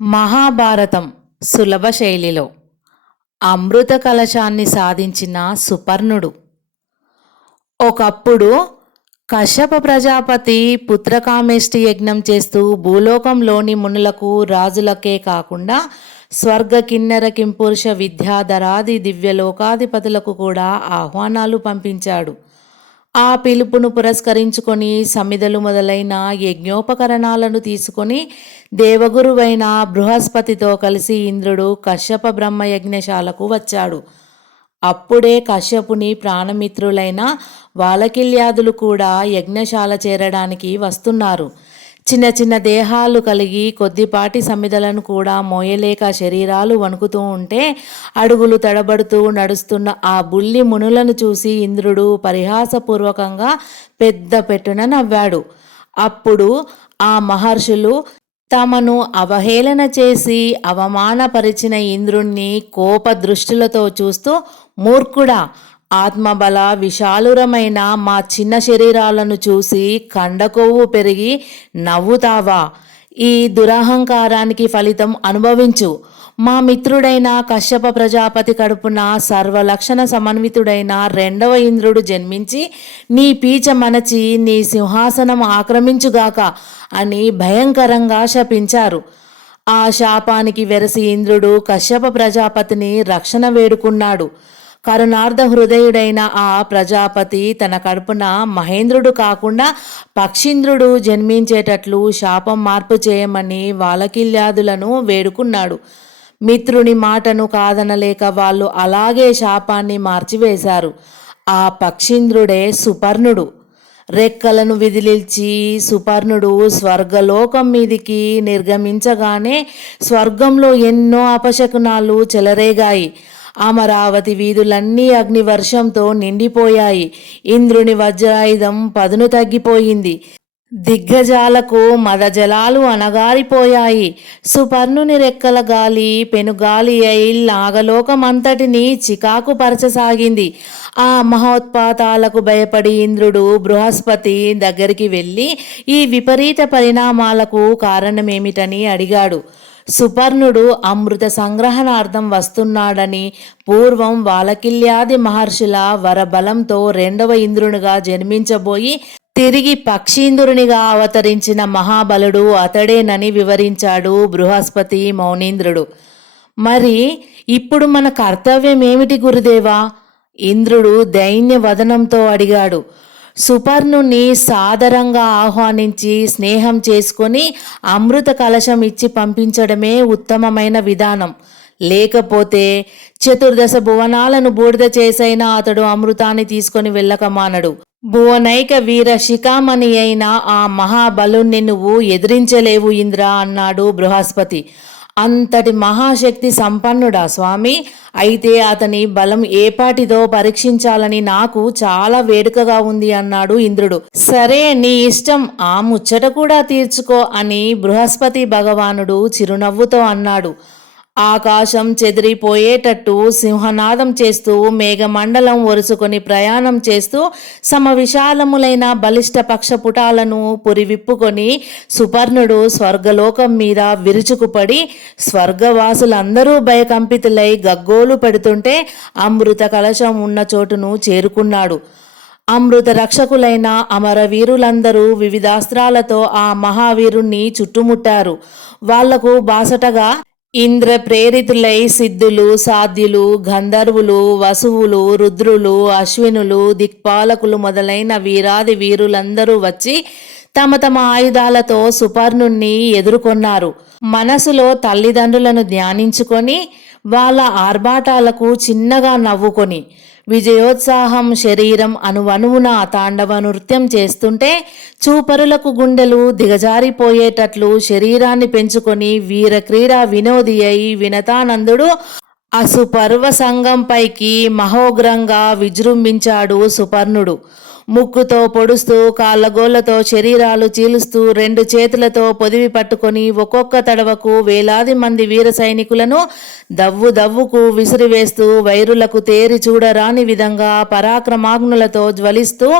మహాభారతం సులభ శైలిలో. అమృత కలశాన్ని సాధించిన సుపర్ణుడు. ఒకప్పుడు కశ్యప ప్రజాపతి పుత్రకామేష్టి యజ్ఞం చేస్తూ భూలోకంలోని మునులకు రాజులకే కాకుండా స్వర్గ కిన్నెర కింపురుష విద్యాధరాది దివ్యలోకాధిపతులకు కూడా ఆహ్వానాలు పంపించాడు. ఆ పిలుపును పురస్కరించుకొని సమిదలు మొదలైన యజ్ఞోపకరణాలను తీసుకొని దేవగురువైన బృహస్పతితో కలిసి ఇంద్రుడు కశ్యప బ్రహ్మ యజ్ఞశాలకు వచ్చాడు. అప్పుడే కశ్యపుని ప్రాణమిత్రులైన వాలకిల్యాదులు కూడా యజ్ఞశాల చేరడానికి వస్తున్నారు. చిన్న చిన్న దేహాలు కలిగి కొద్దిపాటి సమిదలను కూడా మోయలేక శరీరాలు వణుకుతూ ఉంటే అడుగులు తడబడుతూ నడుస్తున్న ఆ బుల్లి మునులను చూసి ఇంద్రుడు పరిహాసపూర్వకంగా పెద్ద పెట్టున నవ్వాడు. అప్పుడు ఆ మహర్షులు తమను అవహేళన చేసి అవమానపరిచిన ఇంద్రుణ్ణి కోప దృష్టిలతో చూస్తూ మూర్ఖుడా ఆత్మబల విశాలురమైన మా చిన్న శరీరాలను చూసి కండకొవ్వు పెరిగి నవ్వుతావా? ఈ దురహంకారానికి ఫలితం అనుభవించు. మా మిత్రుడైన కశ్యప ప్రజాపతి కడుపున సర్వలక్షణ సమన్వితుడైన రెండవ ఇంద్రుడు జన్మించి నీ పీచ మనచి నీ సింహాసనం ఆక్రమించుగాక అని భయంకరంగా శపించారు. ఆ శాపానికి వెరసి ఇంద్రుడు కశ్యప ప్రజాపతిని రక్షణ వేడుకున్నాడు. కరుణార్థ హృదయుడైన ఆ ప్రజాపతి తన కడుపున మహేంద్రుడు కాకుండా పక్షీంద్రుడు జన్మించేటట్లు శాపం మార్పు చేయమని వాలకిల్యాదులను వేడుకున్నాడు. మిత్రుని మాటను కాదనలేక వాళ్ళు అలాగే శాపాన్ని మార్చివేశారు. ఆ పక్షీంద్రుడే సుపర్ణుడు. రెక్కలను విదిలిల్చి సుపర్ణుడు స్వర్గలోకం మీదికి నిర్గమించగానే స్వర్గంలో ఎన్నో అపశకునాలు చెలరేగాయి. అమరావతి వీధులన్నీ అగ్నివర్షంతో నిండిపోయాయి. ఇంద్రుని వజ్రాయుధం పదును తగ్గిపోయింది. దిగ్గజాలకు మదజలాలు అనగారిపోయాయి సుపర్ణుని రెక్కల గాలి పెనుగాలి అయి నాగలోకమంతటిని చికాకు పరచసాగింది. ఆ మహోత్పాతాలకు భయపడి ఇంద్రుడు బృహస్పతి దగ్గరికి వెళ్ళి ఈ విపరీత పరిణామాలకు కారణమేమిటని అడిగాడు. సుపర్ణుడు అమృత సంగ్రహణార్థం వస్తున్నాడని పూర్వం వాలకిల్యాది మహర్షుల వరబలంతో రెండవ ఇంద్రునిగా జన్మించబోయి తిరిగి పక్షీంద్రునిగా అవతరించిన మహాబలుడు అతడేనని వివరించాడు బృహస్పతి మౌనీంద్రుడు. మరి ఇప్పుడు మన కర్తవ్యం ఏమిటి గురుదేవా? ఇంద్రుడు దైన్య వదనంతో అడిగాడు. సుపర్ణుని సాదరంగా ఆహ్వానించి స్నేహం చేసుకొని అమృత కలశం ఇచ్చి పంపించడమే ఉత్తమమైన విధానం. లేకపోతే చతుర్దశ భువనాలను బూడిద చేసైనా అతడు అమృతాన్ని తీసుకొని వెళ్ళకమానడు. భువనైక వీర శిఖామణి అయిన ఆ మహాబలుణ్ణి నువ్వు ఎదిరించలేవు ఇంద్ర అన్నాడు బృహస్పతి. అంతటి మహాశక్తి సంపన్నుడా స్వామి. అయితే అతని బలం ఏపాటిదో పరీక్షించాలని నాకు చాలా వేడుకగా ఉంది అన్నాడు ఇంద్రుడు. సరే నీ ఇష్టం. ఆ ముచ్చట కూడా తీర్చుకో అని బృహస్పతి భగవానుడు చిరునవ్వుతో అన్నాడు. ఆకాశం చెదిరిపోయేటట్టు సింహనాదం చేస్తూ మేఘమండలం ఒరుసుకొని ప్రయాణం చేస్తూ సమ విశాలములైన బలిష్ట పక్షపుటాలను పురివిప్పుకొని సుపర్ణుడు స్వర్గలోకం మీద విరుచుకుపడి స్వర్గవాసులందరూ భయకంపితులై గగ్గోలు పెడుతుంటే అమృత కలశం ఉన్న చోటును చేరుకున్నాడు. అమృత రక్షకులైన అమరవీరులందరూ వివిధాస్త్రాలతో ఆ మహావీరుణ్ణి చుట్టుముట్టారు. వాళ్ళకు బాసటగా ఇంద్ర ప్రేరితులై సిద్ధులు సాధ్యులు గంధర్వులు వసువులు రుద్రులు అశ్వినులు దిక్పాలకులు మొదలైన వీరాది వీరులందరూ వచ్చి తమ తమ ఆయుధాలతో సుపర్ణుణ్ణి ఎదుర్కొన్నారు. మనసులో తల్లిదండ్రులను ధ్యానించుకొని వాళ్ళ ఆర్భాటాలకు చిన్నగా నవ్వుకొని విజయోత్సాహం శరీరం అనువనువున తాండవ నృత్యం చేస్తుంటే చూపరులకు గుండెలు దిగజారిపోయేటట్లు శరీరాన్ని పెంచుకొని వీర క్రీడా వినోది అయి వినతానందుడు అసుపర్వ సంఘంపైకి మహోగ్రంగా విజృంభించాడు సుపర్ణుడు. ముక్కుతో పొడుస్తూ కాళ్ళగోళ్ళతో శరీరాలు చీలుస్తూ రెండు చేతులతో పొదివి పట్టుకొని ఒక్కొక్క తడవకు వేలాది మంది వీర సైనికులను దవ్వు దవ్వుకు విసిరివేస్తూ వైరులకు తేరి చూడరాని విధంగా పరాక్రమాగ్నులతో జ్వలిస్తూ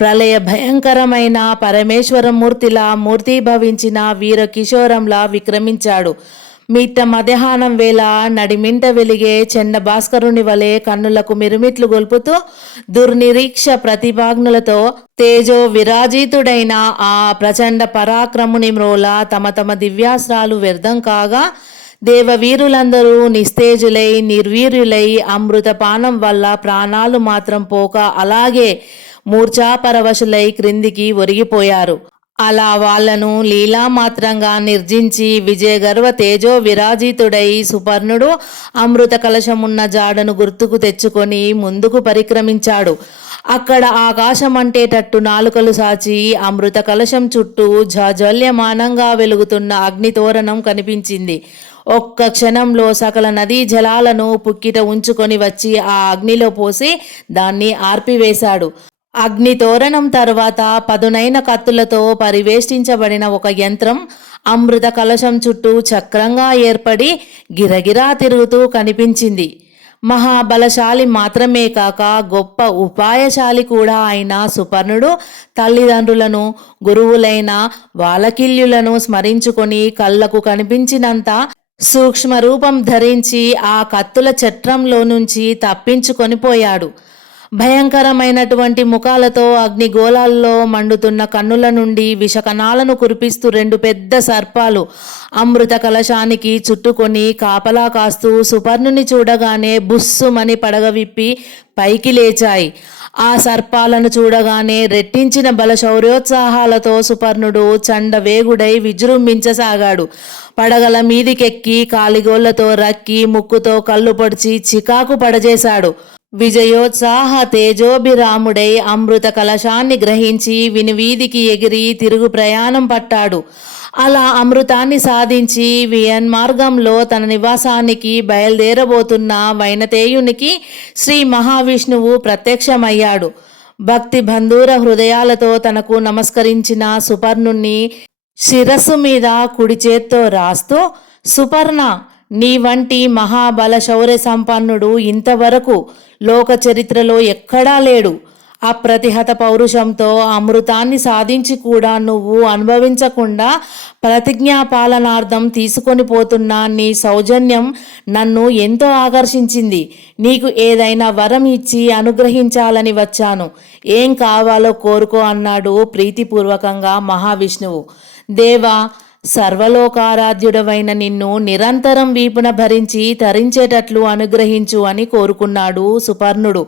ప్రళయ భయంకరమైన పరమేశ్వరమూర్తిలా మూర్తిభవించిన వీర కిషోరంలా విక్రమించాడు. మిట్ట మధ్యాహ్నం వేళ నడిమింట వెలిగే చెన్న భాస్కరుని వలె కన్నులకు మిరుమిట్లు గొల్పుతూ దుర్నిరీక్ష ప్రతిభాగ్నులతో తేజో విరాజితుడైన ఆ ప్రచండ పరాక్రముని మ్రోల తమ తమ దివ్యాస్త్రాలు వ్యర్థం కాగా దేవవీరులందరూ నిస్తేజులై నిర్వీర్యులై అమృతపానం వల్ల ప్రాణాలు మాత్రం పోక అలాగే మూర్ఛాపరవశులై క్రిందికి ఒరిగిపోయారు. అలా వాళ్ళను లీలామాత్రంగా నిర్జించి విజయగర్వ తేజో విరాజితుడై సుపర్ణుడు అమృత కలశమున్న జాడను గుర్తుకు తెచ్చుకొని ముందుకు పరిక్రమించాడు. అక్కడ ఆకాశం అంటేటట్టు నాలుకలు సాచి అమృత కలశం చుట్టూ జాజల్యమానంగా వెలుగుతున్న అగ్నితోరణం కనిపించింది. ఒక్క క్షణంలో సకల నదీ జలాలను పుక్కిట ఉంచుకొని వచ్చి ఆ అగ్నిలో పోసి దాన్ని ఆర్పివేశాడు. అగ్నితోరణం తర్వాత పదునైన కత్తులతో పరివేష్టించబడిన ఒక యంత్రం అమృత కలశం చుట్టూ చక్రంగా ఏర్పడి గిరగిరా తిరుగుతూ కనిపించింది. మహాబలశాలి మాత్రమే కాక గొప్ప ఉపాయశాలి కూడా అయిన సుపర్ణుడు తల్లిదండ్రులను గురువులైన వాలకిల్యులను స్మరించుకొని కళ్ళకు కనిపించినంత సూక్ష్మ రూపం ధరించి ఆ కత్తుల చట్రంలో నుంచి తప్పించుకొని పోయాడు. భయంకరమైనటువంటి ముఖాలతో అగ్నిగోళాల్లో మండుతున్న కన్నుల నుండి విషకణాలను కురిపిస్తూ రెండు పెద్ద సర్పాలు అమృత కలశానికి చుట్టుకొని కాపలా కాస్తూ సుపర్ణుని చూడగానే బుస్సుమని పడగ విప్పి పైకి లేచాయి. ఆ సర్పాలను చూడగానే రెట్టించిన బల శౌర్యోత్సాహాలతో సుపర్ణుడు చండవేగుడై విజృంభించసాగాడు. పడగల మీదికెక్కి కాలిగోళ్ళతో రక్కి ముక్కుతో కళ్ళు పొడిచి చికాకు పడజేశాడు. విజయోత్సాహ తేజోభిరాముడై అమృత కలశాన్ని గ్రహించి వినివీధికి ఎగిరి తిరుగు ప్రయాణం పట్టాడు. అలా అమృతాన్ని సాధించి వియన్ మార్గంలో తన నివాసానికి బయలుదేరబోతున్న వైనతేయునికి శ్రీ మహావిష్ణువు ప్రత్యక్షమయ్యాడు. భక్తి బంధూర హృదయాలతో తనకు నమస్కరించిన సుపర్ణుణ్ణి శిరస్సు మీద కుడి చేత్తో రాస్తూ సుపర్ణ నీ వంటి మహాబల శౌర్య సంపన్నుడు ఇంతవరకు లోక చరిత్రలో ఎక్కడా లేడు. అప్రతిహత పౌరుషంతో అమృతాన్ని సాధించి కూడా నువ్వు అనుభవించకుండా ప్రతిజ్ఞా పాలనార్థం తీసుకొని పోతున్న నీ సౌజన్యం నన్ను ఎంతో ఆకర్షించింది. నీకు ఏదైనా వరం ఇచ్చి అనుగ్రహించాలని వచ్చాను. ఏం కావాలో కోరుకో అన్నాడు ప్రీతిపూర్వకంగా మహావిష్ణువు. దేవా సర్వలోకారాధ్యుడవైన నిన్ను నిరంతరం వీపున భరించి తరించేటట్లు అనుగ్రహించు అని కోరుకున్నాడు సుపర్ణుడు.